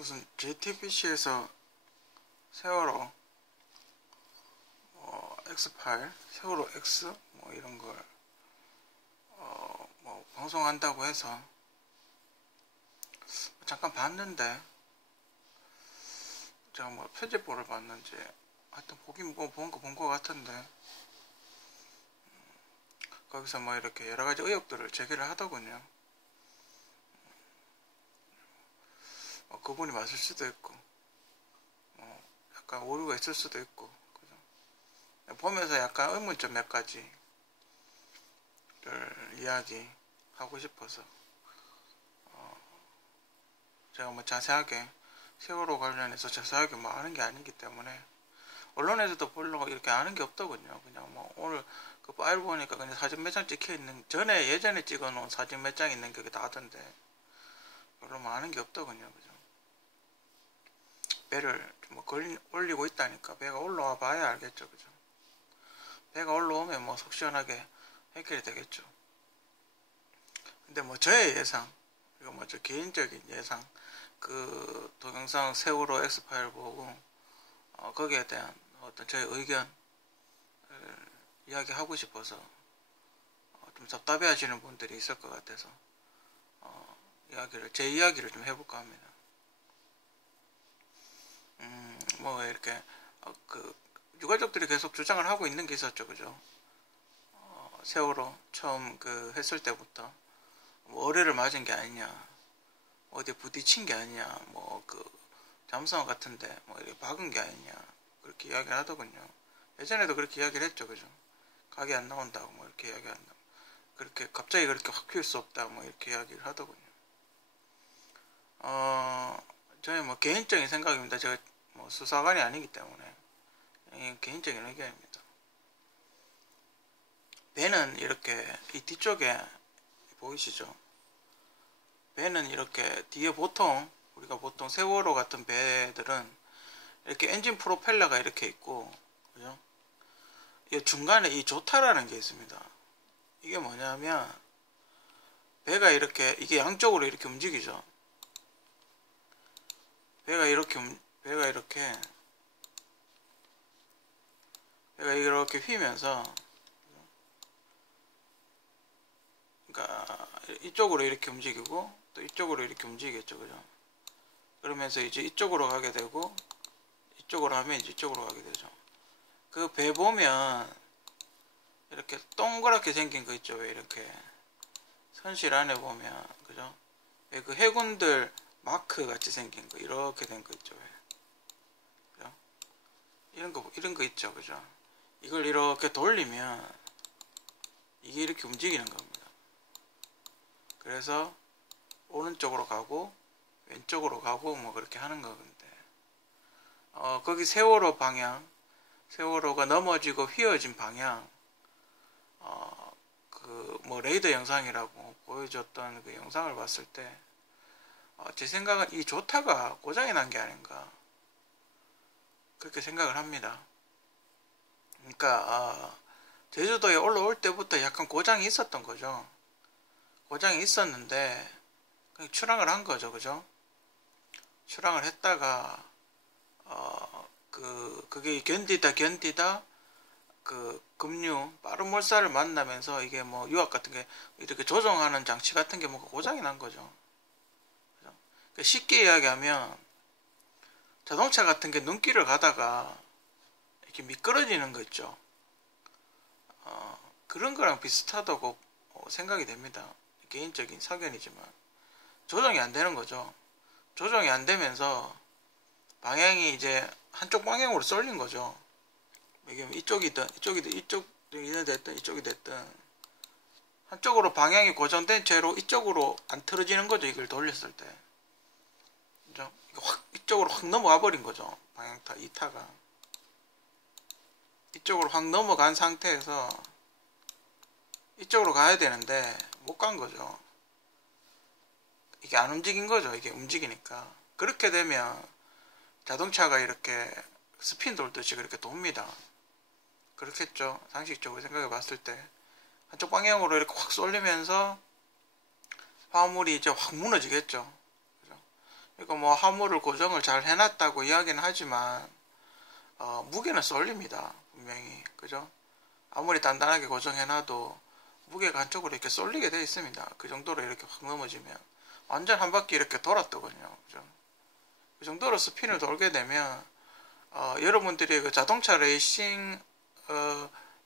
무슨 JTBC에서 세월호 X8, 세월호 X 뭐 이런 걸 뭐 방송한다고 해서 잠깐 봤는데, 제가 뭐 편집본을 봤는지 하여튼 보긴 뭐 본 거 같은데, 거기서 뭐 이렇게 여러 가지 의혹들을 제기를 하더군요. 그분이 맞을 수도 있고, 약간 오류가 있을 수도 있고, 그죠? 보면서 약간 의문점 몇 가지를 이야기하고 싶어서, 제가 뭐 자세하게 세월호 관련해서 자세하게 뭐 아는 게 아니기 때문에, 언론에서도 별로 이렇게 아는 게 없더군요. 그냥 뭐 오늘 그 파일 보니까 그냥 사진 몇 장 찍혀 있는, 예전에 찍어 놓은 사진 몇 장 있는 게 나던데, 별로 뭐 아는 게 없더군요. 그죠? 배를 뭐 올리고 있다니까 배가 올라와 봐야 알겠죠. 그죠? 배가 올라오면 뭐 속 시원하게 해결이 되겠죠. 근데 뭐 저의 예상, 이거 뭐 저 개인적인 예상, 그 동영상 세월호 X 파일 보고 거기에 대한 어떤 저의 의견을 이야기하고 싶어서 좀 답답해 하시는 분들이 있을 것 같아서 제 이야기를 좀 해볼까 합니다. 뭐 이렇게 그 유가족들이 계속 주장을 하고 있는 게 있었죠. 그죠? 세월호 처음 그 했을 때부터 뭐 어뢰를 맞은 게 아니냐, 어디 부딪힌 게 아니냐, 뭐 그 잠수함 같은데 뭐 이렇게 박은 게 아니냐, 그렇게 이야기를 하더군요. 예전에도 그렇게 이야기를 했죠. 그죠? 각이 안 나온다고 뭐 이렇게 이야기 한다고, 그렇게 갑자기 그렇게 확 피울 수 없다 뭐 이렇게 이야기를 하더군요. 저의 뭐 개인적인 생각입니다. 제가 뭐 수사관이 아니기 때문에 개인적인 의견입니다. 배는 이렇게 이 뒤쪽에 보이시죠? 배는 이렇게 뒤에 우리가 보통 세월호 같은 배들은 이렇게 엔진 프로펠러가 이렇게 있고, 그죠? 이 중간에 이 조타라는 게 있습니다. 이게 뭐냐면 배가 이게 양쪽으로 이렇게 움직이죠. 배가 이렇게 휘면서, 그러니까 이쪽으로 이렇게 움직이고 또 이쪽으로 이렇게 움직이겠죠. 그죠? 그러면서 이제 이쪽으로 가게 되고, 이쪽으로 하면 이제 이쪽으로 가게 되죠. 그 배 보면 이렇게 동그랗게 생긴 거 있죠. 왜 이렇게 선실 안에 보면, 그죠? 왜 그 해군들 마크 같이 생긴 거, 이렇게 된 거 있죠. 왜? 그죠? 이런 거 있죠. 그죠? 이걸 이렇게 돌리면 이게 이렇게 움직이는 겁니다. 그래서 오른쪽으로 가고 왼쪽으로 가고 뭐 그렇게 하는 거건데, 거기 세월호 방향, 세월호가 넘어지고 휘어진 방향, 그 뭐 레이더 영상이라고 보여줬던 그 영상을 봤을 때, 제 생각은 이 조타가 고장이 난 게 아닌가, 그렇게 생각을 합니다. 그러니까 제주도에 올라올 때부터 약간 고장이 있었던 거죠. 고장이 있었는데 그냥 출항을 한 거죠. 그죠? 출항을 했다가 그게 견디다 그 급류 빠른 몰살을 만나면서 이게 뭐 유압 같은 게 이렇게 조정하는 장치 같은 게 뭔가 고장이 난 거죠. 그죠? 쉽게 이야기하면 자동차 같은 게 눈길을 가다가 이렇게 미끄러지는 거 있죠. 그런 거랑 비슷하다고 생각이 됩니다. 개인적인 사견이지만 조정이 안 되는 거죠. 조정이 안 되면서 방향이 이제 한쪽 방향으로 쏠린 거죠. 이게 이쪽이 됐든 한쪽으로 방향이 고정된 채로 이쪽으로 안 틀어지는 거죠. 이걸 돌렸을 때, 그죠? 이쪽으로 확 넘어가 버린 거죠. 이타가 이쪽으로 확 넘어간 상태에서 이쪽으로 가야 되는데 못 간 거죠. 이게 안 움직인 거죠. 이게 움직이니까. 그렇게 되면 자동차가 이렇게 스핀 돌듯이 그렇게 돕니다. 그렇겠죠. 상식적으로 생각해 봤을 때 한쪽 방향으로 이렇게 확 쏠리면서 화물이 이제 확 무너지겠죠. 그죠? 그러니까 뭐 화물을 고정을 잘 해놨다고 이야기는 하지만 무게는 쏠립니다. 분명히. 그죠? 아무리 단단하게 고정해놔도 무게가 한쪽으로 이렇게 쏠리게 되어 있습니다. 그 정도로 이렇게 확 넘어지면 완전 한 바퀴 이렇게 돌았더군요. 그죠? 그 정도로 스핀을 돌게 되면 여러분들이 그 자동차 레이싱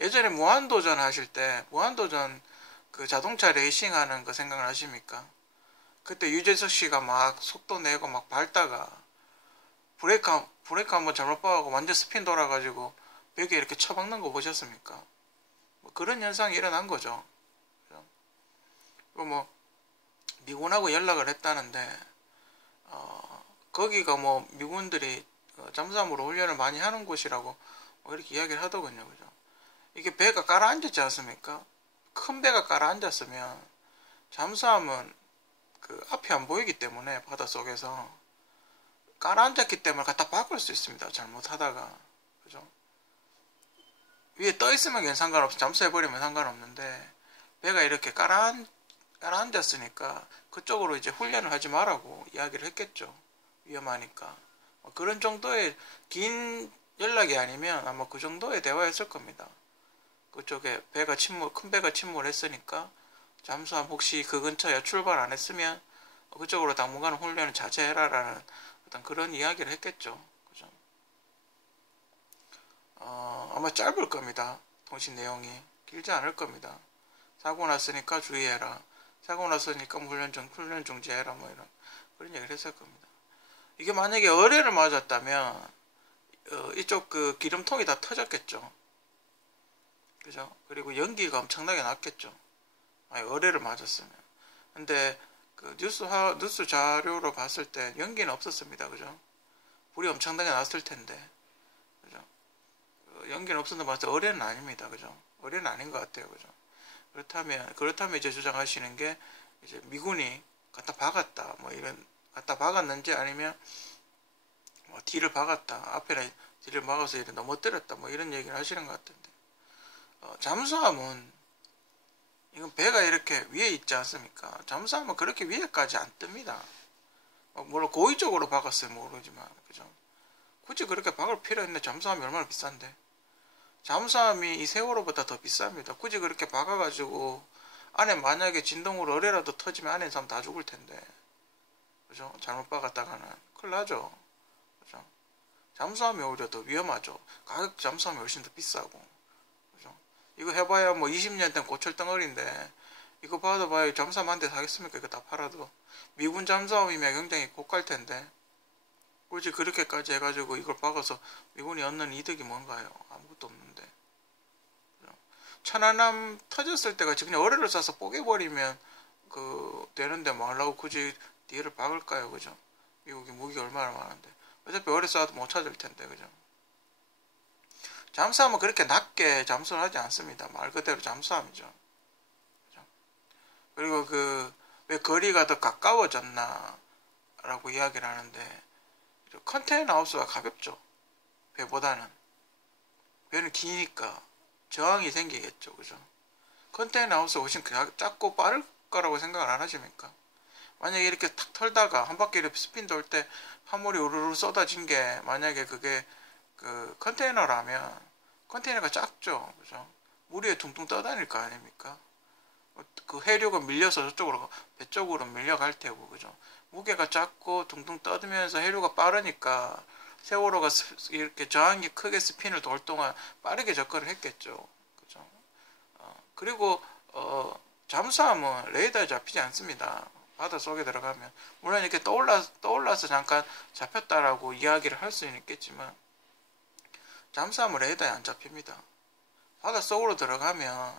예전에 무한도전 하실 때 무한도전 그 자동차 레이싱 하는 거 생각을 하십니까? 그때 유재석 씨가 막 속도 내고 막 밟다가 브레이크 한번 잘못 밟고 완전 스핀 돌아가지고 벽에 이렇게 쳐박는 거 보셨습니까? 뭐 그런 현상이 일어난 거죠. 그리고 뭐 미군하고 연락을 했다는데 거기가 뭐 미군들이 잠수함으로 훈련을 많이 하는 곳이라고 뭐 이렇게 이야기를 하더군요. 그죠? 이게 배가 가라앉았지 않습니까? 큰 배가 가라앉았으면 잠수함은 그 앞이 안 보이기 때문에 바닷속에서 가라앉았기 때문에 갖다 바꿀 수 있습니다. 잘못하다가. 그죠? 위에 떠 있으면 괜찮 상관없어. 잠수해버리면 상관없는데 배가 이렇게 가라앉았으니까 그쪽으로 이제 훈련을 하지 말라고 이야기를 했겠죠. 위험하니까. 그런 정도의 긴 연락이 아니면 아마 그 정도의 대화였을 겁니다. 그쪽에 큰 배가 침몰했으니까 잠수함 혹시 그 근처에 출발 안 했으면 그쪽으로 당분간 훈련을 자제해라라는 어떤 그런 이야기를 했겠죠. 그죠? 아마 짧을 겁니다. 통신 내용이 길지 않을 겁니다. 사고 났으니까 주의해라. 사고 났으니까 훈련 중지해라. 뭐 이런 그런 얘기를 했을 겁니다. 이게 만약에 어뢰를 맞았다면 이쪽 그 기름통이 다 터졌겠죠. 그죠? 그리고 연기가 엄청나게 났겠죠. 어뢰를 맞았으면. 근데 그 뉴스 자료로 봤을 때 연기는 없었습니다. 그죠? 불이 엄청나게 났을 텐데. 그죠? 연기는 없었는데 맞아 어뢰는 아닙니다. 그죠? 어뢰는 아닌 것 같아요. 그죠? 그렇다면 이제 주장하시는 게 이제 미군이 갖다 박았다. 뭐 이런 갖다 박았는지 아니면 뭐 뒤를 박았다. 앞에 뒤를 막아서 이렇게 넘어뜨렸다. 뭐 이런 얘기를 하시는 것 같은데. 잠수함은 이건 배가 이렇게 위에 있지 않습니까? 잠수함은 그렇게 위에까지 안 뜹니다. 물론 고의적으로 박았어요 모르지만 그죠? 굳이 그렇게 박을 필요 있는데 잠수함이 얼마나 비싼데? 잠수함이 이 세월호보다 더 비쌉니다. 굳이 그렇게 박아가지고 안에 만약에 진동으로 어뢰라도 터지면 안에 사람 다 죽을 텐데 그죠? 잘못 박았다가는 큰일 나죠. 그죠? 잠수함이 오히려 더 위험하죠. 가격 잠수함이 훨씬 더 비싸고 그죠? 이거 해봐야 뭐 20년 된 고철덩어리인데 이거 받아봐야 잠수함 한 대 사겠습니까? 이거 다 팔아도 미군 잠수함이면 굉장히 고가일 텐데 굳이 그렇게까지 해가지고 이걸 박아서 미군이 얻는 이득이 뭔가요? 아무것도 없는데. 천안함 터졌을 때가 그냥 어뢰를 쏴서 뽀개버리면 되는데 뭐 하려고 굳이 뒤를 박을까요? 그죠? 미국이 무기가 얼마나 많은데. 어차피 어뢰 쏴도 못 찾을 텐데, 그죠? 잠수함은 그렇게 낮게 잠수를 하지 않습니다. 말 그대로 잠수함이죠. 그죠? 그리고 왜 거리가 더 가까워졌나? 라고 이야기를 하는데, 컨테이너 하우스가 가볍죠. 배보다는. 배는 기니까 저항이 생기겠죠. 그죠? 컨테이너 하우스가 훨씬 작고 빠를 거라고 생각을 안 하십니까? 만약에 이렇게 탁 털다가 한 바퀴 이렇게 스핀 돌 때 화물이 우르르 쏟아진 게 만약에 그게 컨테이너라면 컨테이너가 작죠. 그죠? 물 위에 둥둥 떠다닐 거 아닙니까? 그 해류가 밀려서 배 쪽으로 밀려갈 테고, 그죠? 무게가 작고 둥둥 떠들면서 해류가 빠르니까 세월호가 이렇게 저항이 크게 스핀을 돌 동안 빠르게 접근을 했겠죠. 그죠? 그리고 잠수함은 레이더에 잡히지 않습니다. 바닷속에 들어가면 물론 이렇게 떠올라서 잠깐 잡혔다라고 이야기를 할 수는 있겠지만 잠수함은 레이더에 안 잡힙니다. 바닷속으로 들어가면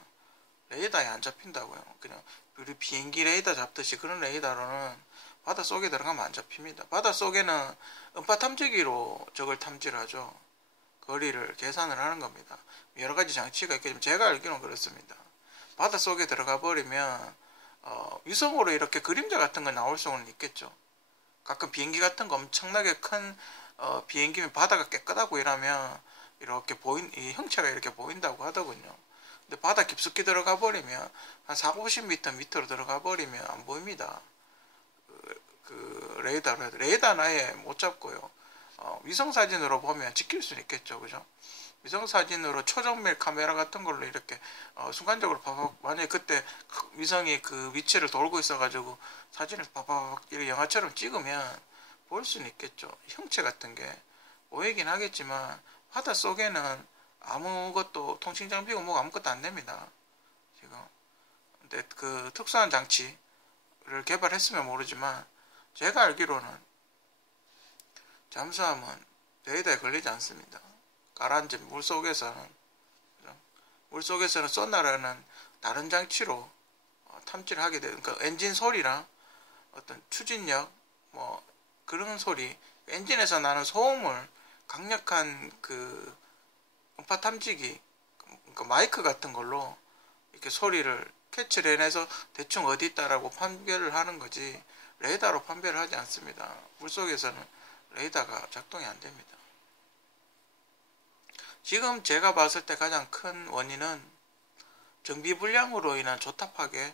레이더에 안 잡힌다고요. 그냥 우리 비행기 레이더 잡듯이 그런 레이더로는 바닷속에 들어가면 안 잡힙니다. 바닷속에는 음파 탐지기로 적을 탐지를 하죠. 거리를 계산을 하는 겁니다. 여러 가지 장치가 있겠지만 제가 알기로는 그렇습니다. 바닷속에 들어가 버리면 위성으로 이렇게 그림자 같은 거 나올 수는 있겠죠. 가끔 비행기 같은 거 엄청나게 큰 비행기면 바다가 깨끗하고 이러면 이렇게 이 형체가 이렇게 보인다고 하더군요. 근데 바다 깊숙이 들어가 버리면 한 40, 50m 밑으로 들어가 버리면 안 보입니다. 그 레이더로 해도 레이더는 아예 못 잡고요. 위성사진으로 보면 찍힐 수는 있겠죠. 그죠? 위성사진으로 초정밀 카메라 같은 걸로 이렇게 순간적으로 파박, 만약에 그때 위성이 그 위치를 돌고 있어가지고 사진을 파박 이렇게 영화처럼 찍으면 볼 수는 있겠죠. 형체 같은 게 보이긴 하겠지만 바다 속에는 아무것도 통신 장비고 뭐 아무것도 안 됩니다. 지금. 근데 그 특수한 장치를 개발했으면 모르지만 제가 알기로는 잠수함은 레이더에 걸리지 않습니다. 가라앉은 물속에서는 소나라는 다른 장치로 탐지를 하게 돼요. 그러니까 엔진 소리랑 어떤 추진력 뭐 그런 소리, 엔진에서 나는 소음을 강력한 그 음파 탐지기, 그러니까 마이크 같은 걸로 이렇게 소리를 캐치를 해내서 대충 어디 있다라고 판별을 하는 거지 레이더로 판별을 하지 않습니다. 물속에서는 레이더가 작동이 안 됩니다. 지금 제가 봤을 때 가장 큰 원인은 정비 불량으로 인한 조타 파괴,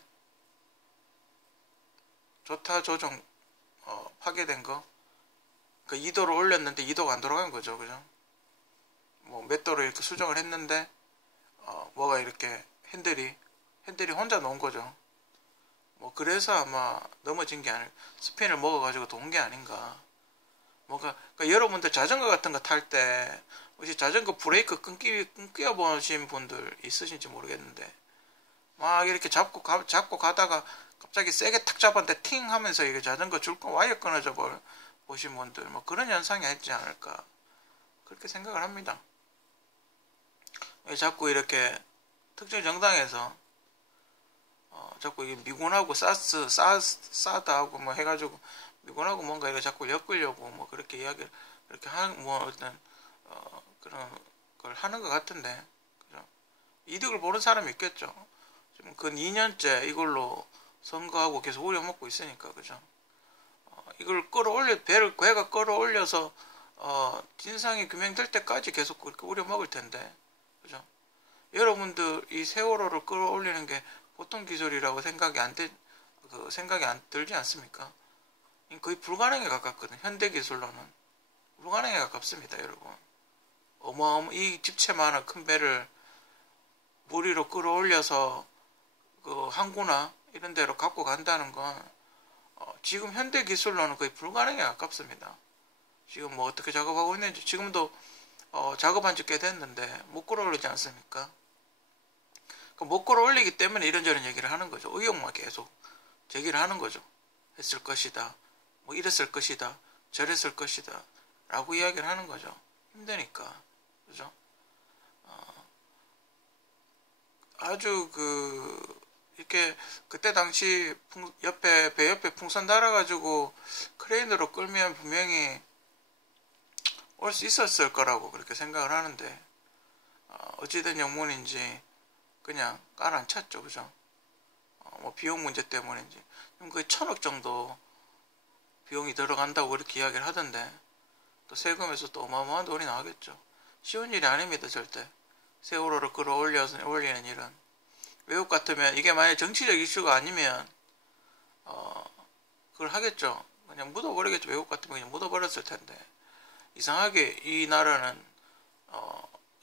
조타 조정 파괴된 거. 그 2도로 올렸는데 2도가 안 돌아간 거죠. 그죠? 뭐 몇 도로 이렇게 수정을 했는데 뭐가 이렇게 핸들이 혼자 놓은 거죠. 뭐 그래서 아마 넘어진 게 아닐, 스핀을 먹어가지고 돈 게 아닌가. 그러니까 여러분들 자전거 같은 거 탈 때 혹시 자전거 브레이크 끊겨 보신 분들 있으신지 모르겠는데 막 이렇게 잡고 가다가 갑자기 세게 탁 잡았는데 팅 하면서 이게 자전거 줄건 와이어 끊어져 보신 분들 뭐 그런 현상이 있지 않을까 그렇게 생각을 합니다. 자꾸 이렇게 특정 정당에서 자꾸 이게 미군하고 사드하고 뭐 해가지고 미군하고 뭔가 이렇게 자꾸 엮으려고 뭐 그렇게 이야기를 이렇게 하는 뭐 어떤 그런 걸 하는 것 같은데 그죠? 이득을 보는 사람이 있겠죠. 지금 근 2년째 이걸로 선거하고 계속 우려먹고 있으니까 그죠? 이걸 배가 끌어올려서 진상이 규명될 때까지 계속 그렇게 우려먹을 텐데 그죠? 여러분들 이 세월호를 끌어올리는 게 보통 기술이라고 생각이 안 들지 않습니까? 거의 불가능에 가깝거든. 현대 기술로는 불가능에 가깝습니다, 여러분. 이 집채만한 큰 배를 물 위로 끌어올려서 그 항구나 이런 데로 갖고 간다는 건 지금 현대 기술로는 거의 불가능에 가깝습니다. 지금 뭐 어떻게 작업하고 있는지 지금도 작업한 지 꽤 됐는데 못 끌어올리지 않습니까? 못 끌어올리기 때문에 이런저런 얘기를 하는 거죠. 의혹만 계속 제기를 하는 거죠. 했을 것이다. 뭐 이랬을 것이다. 저랬을 것이다. 라고 이야기를 하는 거죠. 힘드니까. 그죠? 아주 이렇게 그때 당시 배 옆에 풍선 달아가지고 크레인으로 끌면 분명히 올 수 있었을 거라고 그렇게 생각을 하는데 어찌된 영문인지 그냥 깔아앉혔죠. 그죠? 뭐 비용 문제 때문인지 거의 1,000억 정도 비용이 들어간다고 그렇게 이야기를 하던데 또 세금에서 또 어마어마한 돈이 나오겠죠. 쉬운 일이 아닙니다. 절대. 세월호를 끌어올리는 일은 외국 같으면 이게 만약 정치적 이슈가 아니면 그걸 하겠죠. 그냥 묻어버리겠죠. 외국 같으면 그냥 묻어버렸을 텐데 이상하게 이 나라는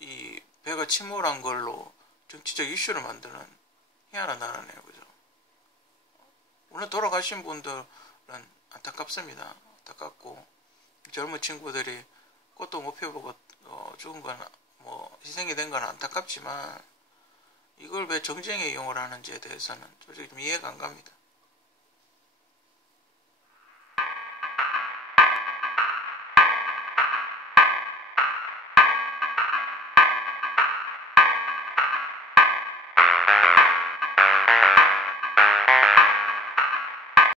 이 배가 침몰한 걸로 정치적 이슈를 만드는 희한한 나라네요. 그죠? 물론 돌아가신 분들은 안타깝습니다. 안타깝고 젊은 친구들이 꽃도 못 펴보고 죽은 건 뭐 희생이 된 건 안타깝지만 이걸 왜 정쟁에 이용을 하는지에 대해서는 솔직히 좀 이해가 안 갑니다.